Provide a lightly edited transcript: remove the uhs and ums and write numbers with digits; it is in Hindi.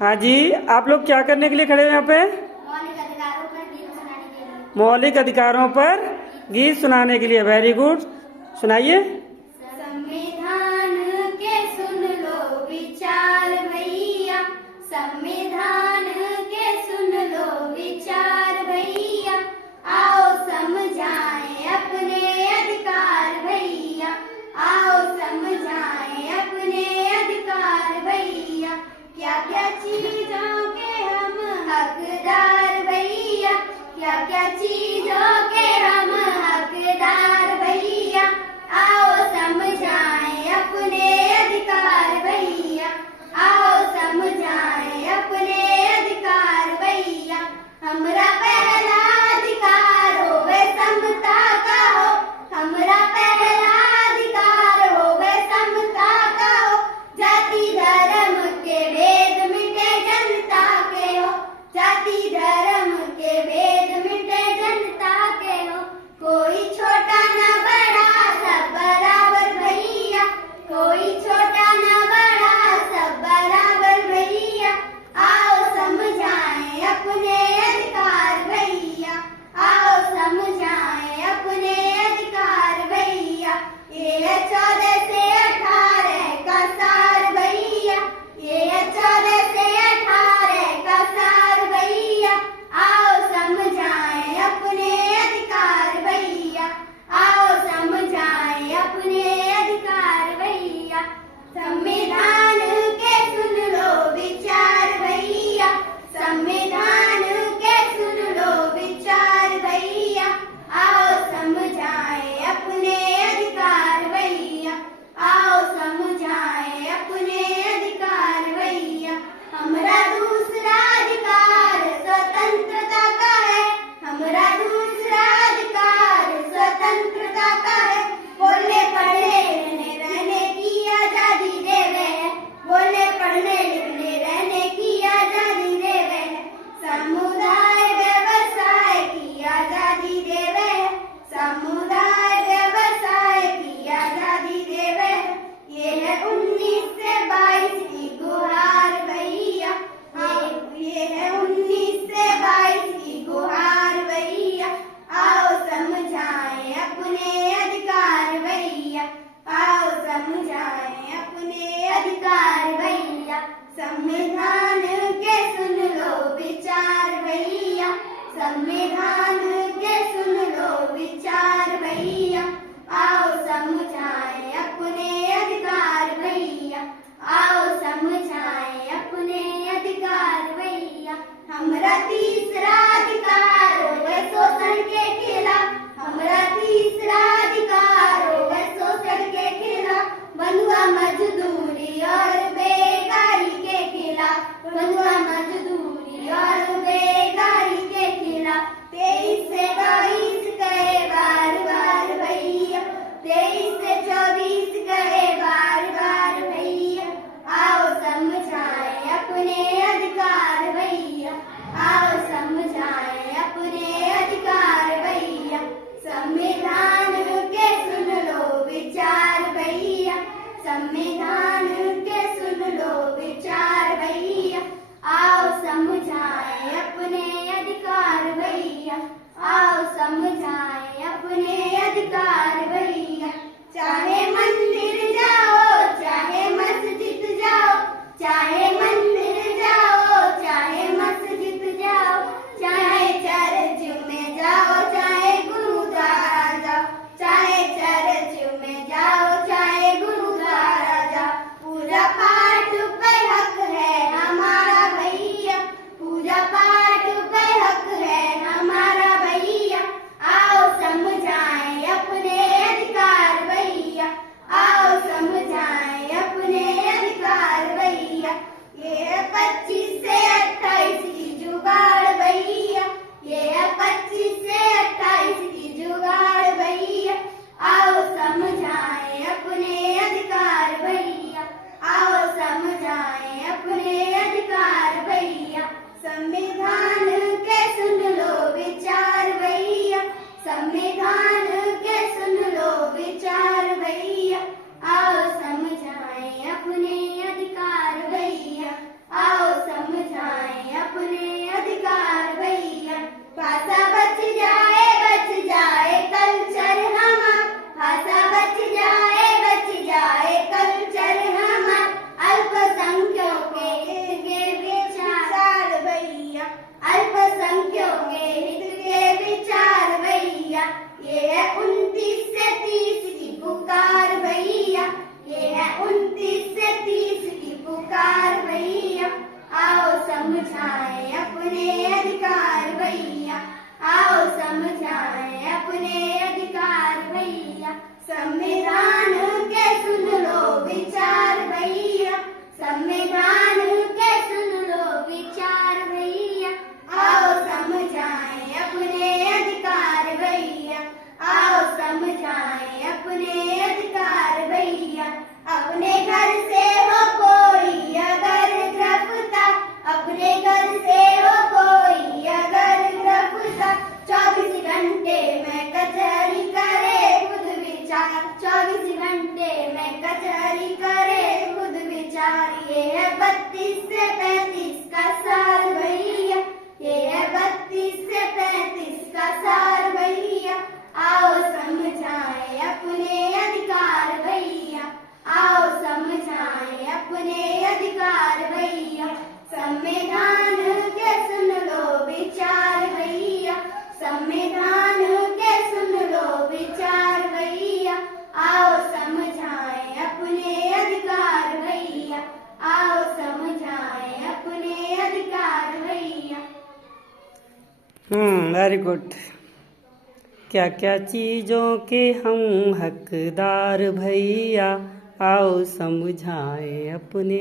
हाँ जी, आप लोग क्या करने के लिए खड़े हैं यहाँ पे? मौलिक अधिकारों पर गीत सुनाने के लिए। वेरी गुड, सुनाइए। संविधान के सुन लो विचार भैया, संविधान के सुन लो विचार भैया, आओ समझाएं अपने अधिकार भैया, आओ समझाएं अपने अधिकार भैया, क्या क्या चीजों के हम हकदार भैया, क्या क्या चीजों के हम हकदार भैया, आओ समझाएं अपने अधिकार भैया, आओ समझाएं अपने अधिकार भैया। हमरा पहला अधिकार होवे समता का हो, हमरा पहला अधिकार होवे समता का हो, जाति धर्म के भेद मिटे जनता के हो, जाति धर्म के भेद मिटे जनता के हो, कोई छोटा न बड़ा सब बराबर भैया, कोई छोटा न बड़ा सब बराबर भैया, आओ समझाएं अपने अधिकार भैया, आओ समझाएं अपने अधिकार भैया। ये है 14 से 18 का सार भैया, ये है 14 से 18 का सार भैया, आओ समझाएं अपने अधिकार भैया, आओ समझाएं अपने अधिकार भैया। संविधान के सुन लो विचार भैया, संविधान के सुन लो विचार भैया, आओ समझाएं अपने अधिकार भैया, आओ समझाएं अपने अधिकार भैया। हमरा दूसरा अधिकार स्वतंत्रता का है, हमरा दूसरा अधिकार स्वतंत्रता का है, बोले पढ़ने रहने की आजादी देवे है, बोले पढ़ने लिखने रहने की आजादी देवे है, समुदाय व्यवसाय की आजादी देवे है, समुदाय व्यवसाय की आजादी देवे है। ये है 19 से 22 की गुहार भैया, ये है 19 से 22 की गुहार भैया, आओ समझाएं अपने अधिकार भैया, आओ समझाएं अपने अधिकार भैया। संविधान के सुन लो विचार भैया, संविधान के सुन लो विचार भैया, आओ समझाएं अपने अधिकार भैया, आओ समझाएं अपने अधिकार भैया। हमरा तीसरा अधिकार होवे शोषण के खिलाफ, हमरा तीसरा अधिकार होवे शोषण के खिलाफ, बंधुआ मजदूरी और बेकारी के खिलाफ, बंधुआ मजदूरी और बेकारी के खिलाफ। 23 से 22 कहे बार बार भैया, 23 से 24 कहे बार बार भैया, आओ समझाएं अपने अधिकार भैया, आओ समझाएं अपने अधिकार भैया। संविधान के सुन लो विचार भैया, संविधान के सुन लो विचार भैया, आओ समझाएं अपने अधिकार भैया, आओ समझाएं अपने अधिकार भैया। चाहे मंदिर जाओ चाहे मस्जिद जाओ, चाहे मंदिर जाओ चाहे मस्जिद जाओ, चाहे चर्च में जाओ चाहे गुरुद्वारा जाओ, चाहे चर्च में जाओ चाहे गुरुद्वारा जाओ, पूजा पाठ पे हक है हमारा भैया, पूजा पाठ पे हक है हमारा भैया, आओ समझाएं अपने अधिकार भैया, आओ समझाएं अपने अधिकार भैया। ये है 25 से 28 की जुगाड़ भैया, ये है 25 से 28 की जुगाड़ भैया, आओ समझाएं अपने अधिकार भैया, आओ समझाएं अपने अधिकार भैया। संविधान के सुन लो विचार भैया, संविधान के सुन लो विचार भैया, आओ समझाएं अपने अधिकार भैया, आओ समझाएं वेरी गुड। क्या क्या चीज़ों के हम हकदार भैया, आओ समझाएं अपने